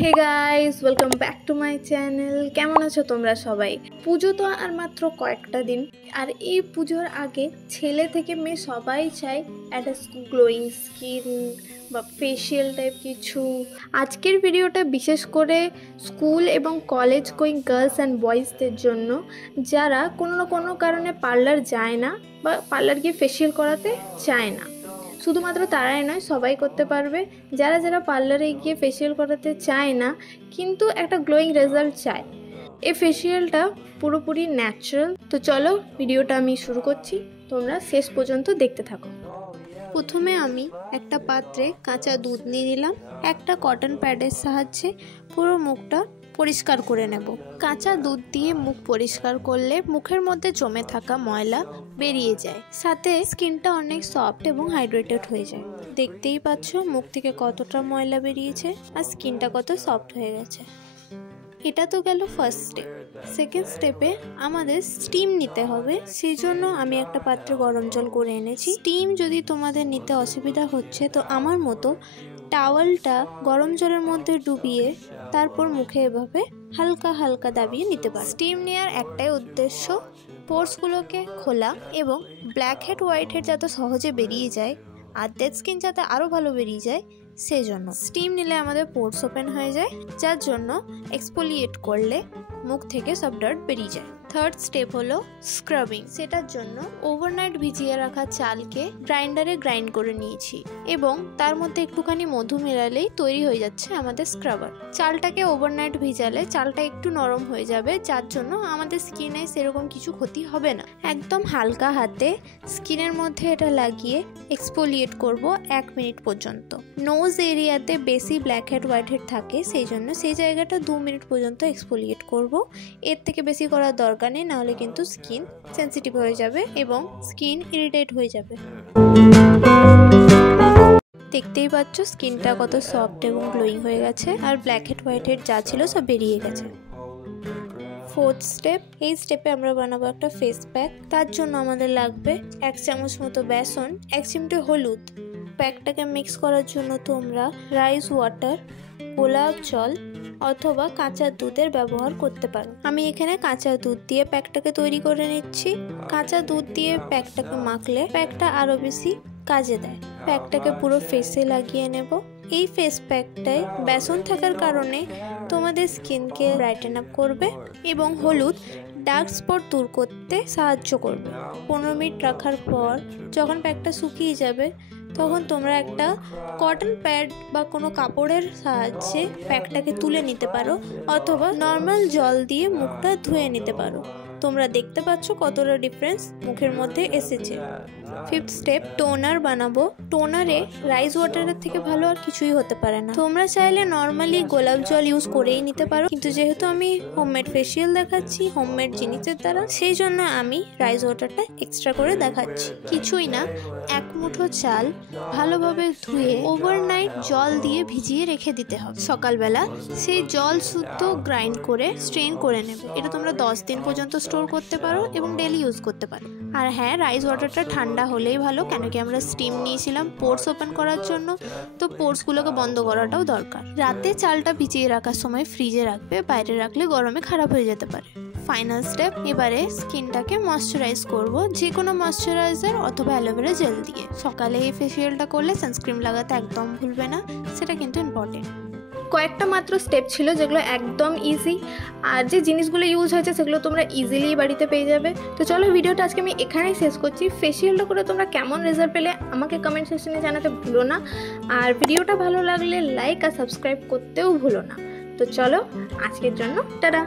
Hey guys, welcome back to my channel. কেমন আছো তোমরা সবাই? পুজো তো আর মাত্র কয়েকটা দিন, আর এই পুজোর আগে ছেলে থেকে মেয়ে সবাই চায় একটা গ্লোয়িং স্কিন বা ফেশিয়াল টাইপ কিছু। আজকের ভিডিওটা বিশেষ করে স্কুল এবং কলেজ গোয়িং গার্লস অ্যান্ড বয়েজদের জন্য, যারা কোনো না কোনো কারণে পার্লার যায় না বা পার্লার গিয়ে ফেশিয়াল করাতে চায় না। শুধুমাত্র তারাই নয়, সবাই করতে পারবে। যারা যারা পার্লারে গিয়ে ফেশিয়াল করাতে চায় না কিন্তু একটা গ্লোয়িং রেজাল্ট চায়, এই ফেশিয়ালটা পুরোপুরি ন্যাচারাল। তো চলো ভিডিওটা আমি শুরু করছি, তোমরা শেষ পর্যন্ত দেখতে থাকো। প্রথমে আমি একটা পাত্রে কাঁচা দুধ নিয়ে নিলাম। একটা কটন প্যাডের সাহায্যে পুরো মুখটা পরিষ্কার করে নেব। কাঁচা দুধ দিয়ে মুখ পরিষ্কার করলে মুখের মধ্যে জমে থাকা ময়লা বেরিয়ে যায়, সাথে স্কিনটা অনেক সফট এবং হাইড্রেটেড হয়ে যায়। দেখতেই পাচ্ছ মুখ থেকে কতটা ময়লা বেরিয়েছে আর স্কিনটা কত সফট হয়ে গেছে। এটা তো গেল ফার্স্ট স্টেপ। সেকেন্ড স্টেপে আমাদের স্টিম নিতে হবে। সেই জন্য আমি একটা পাত্রে গরম জল করে এনেছি। স্টিম যদি তোমাদের নিতে অসুবিধা হচ্ছে তো আমার মতো টাওয়ালটা গরম জলের মধ্যে ডুবিয়ে তারপর মুখে এভাবে হালকা হালকা দাবিয়ে নিতে পারো। স্টিম নেওয়ার একটাই উদ্দেশ্য, পোর্সগুলোকে খোলা এবং ব্ল্যাক হেড হোয়াইট হেড যাতে সহজে বেরিয়ে যায় আর ডেড স্কিন যাতে আরও ভালো বেরিয়ে যায়, সেই জন্য স্টিম নিলে আমাদের পোর্স ওপেন হয়ে যায়, যার জন্য এক্সফোলিয়েট করলে মুখ থেকে সব ডার্ট বেরিয়ে যায়। থার্ড স্টেপ হলো স্ক্রাবিং। সেটার জন্য ওভারনাইট ভিজিয়ে রাখা চালকে গ্রাইন্ডারে গ্রাইন্ড করে নিয়েছি এবং তার মধ্যে একটুখানি মধু মেলালেই তৈরি হয়ে যাচ্ছে আমাদের স্ক্রাবার। চালটাকে ওভারনাইট ভিজালে চালটা একটু নরম হয়ে যাবে, যার জন্য আমাদের স্কিনে সেরকম কিছু ক্ষতি হবে না। একদম হালকা হাতে স্কিনের মধ্যে এটা লাগিয়ে এক্সফোলিয়েট করব 1 মিনিট পর্যন্ত। নোজ এরিয়াতে বেশি ব্ল্যাক হেড হোয়াইট হেড থাকে, সেই জন্য সেই জায়গাটা 2 মিনিট পর্যন্ত এক্সফোলিয়েট করব। এর থেকে বেশি করার দরকার নেই, নাহলে কিন্তু স্কিন সেন্সিটিভ হয়ে যাবে এবং স্কিন ইরিটেট হয়ে যাবে। দেখতেই পাচ্ছ স্কিনটা কত সফট এবং গ্লোয়িং হয়ে গেছে আর ব্ল্যাক হেড হোয়াইট হেড যা ছিল সব বেরিয়ে গেছে। ফোর্থ স্টেপ, এই স্টেপে আমরা বানাবো একটা ফেস প্যাক। তার জন্য আমাদের লাগবে 1 চামচ মতো বেসন, 1 চিমটে হলুদ। প্যাকটাকে মিক্স করার জন্য তোমরা রাইস ওয়াটার, গোলাপ জল অথবা কাঁচা দুধের ব্যবহার করতে পারো। আমি এখানে কাঁচা দুধ দিয়ে প্যাকটাকে তৈরি করে নিচ্ছি। কাঁচা দুধ দিয়ে প্যাকটাকে মাখলে প্যাকটা আরও বেশি কাজে দেয়। প্যাকটাকে পুরো ফেসে লাগিয়ে নেব। এই ফেস প্যাকটায় বেসন থাকার কারণে তোমাদের স্কিনকে ব্রাইটেন আপ করবে এবং হলুদ ডার্ক স্পট দূর করতে সাহায্য করবে। 15 মিনিট রাখার পর যখন প্যাকটা শুকিয়ে যাবে তখন তোমরা একটা কটন প্যাড বা কোনো কাপড়ের সাহায্যে প্যাকটাকে তুলে নিতে পারো অথবা নর্মাল জল দিয়ে মুখটা ধুয়ে নিতে পারো। তোমরা দেখতে পাচ্ছ কতটা ডিফারেন্স মুখের মধ্যে এসেছে। ফিফথ স্টেপ, টোনার বানাবো। টোনারে রাইস ওয়াটারের থেকে ভালো আর কিছুই হতে পারে না। তোমরা চাইলে নর্মালি গোলাপ জল ইউজ করেই নিতে পারো, কিন্তু যেহেতু আমি হোমমেড ফেশিয়াল দেখাচ্ছি হোমমেড জিনিসের দ্বারা, সেই জন্য আমি রাইস ওয়াটারটা এক্সট্রা করে দেখাচ্ছি। কিছুই না, 1 মুঠো চাল ভালোভাবে ধুয়ে ওভারনাইট জল দিয়ে ভিজিয়ে রেখে দিতে হবে। সকালবেলা সেই জল শুদ্ধ গ্রাইন্ড করে স্ট্রেন করে নেবে। এটা তোমরা 10 দিন পর্যন্ত স্টোর করতে পারো এবং ডেলি ইউজ করতে পারো। আর হ্যাঁ, রাইস ওয়াটারটা ঠান্ডা হলেই ভালো, কেন কি আমরা স্টিম নিয়েছিলাম পোর্স ওপেন করার জন্য, তো পোর্সগুলোকে বন্ধ করাটাও দরকার। রাতে চালটা ভিজিয়ে রাখার সময় ফ্রিজে রাখবে, বাইরে রাখলে গরমে খারাপ হয়ে যেতে পারে। ফাইনাল স্টেপ, এবারে স্কিনটাকে ময়শ্চারাইজ করব, যে কোনো ময়শ্চারাইজার অথবা অ্যালোভেরা জেল দিয়ে। সকালে এই ফেসিয়ালটা করলে সানস্ক্রিন লাগাতে একদম ভুলবে না, সেটা কিন্তু ইম্পর্টেন্ট। কয়েকটা মাত্র স্টেপ ছিল যেগুলো একদম ইজি, আর যে জিনিসগুলো ইউজ হয়েছে সেগুলো তোমরা ইজিলি বাড়িতে পেয়ে যাবে। তো চলো ভিডিওটা আজকে আমি এখানেই শেষ করছি। ফেসিয়ালটা করে তোমরা কেমন রেজাল্ট পেলে আমাকে কমেন্ট সেকশনে জানাতে ভুলো না, আর ভিডিওটা ভালো লাগলে লাইক আর সাবস্ক্রাইব করতেও ভুলো না। তো চলো আজকের জন্য টাটা।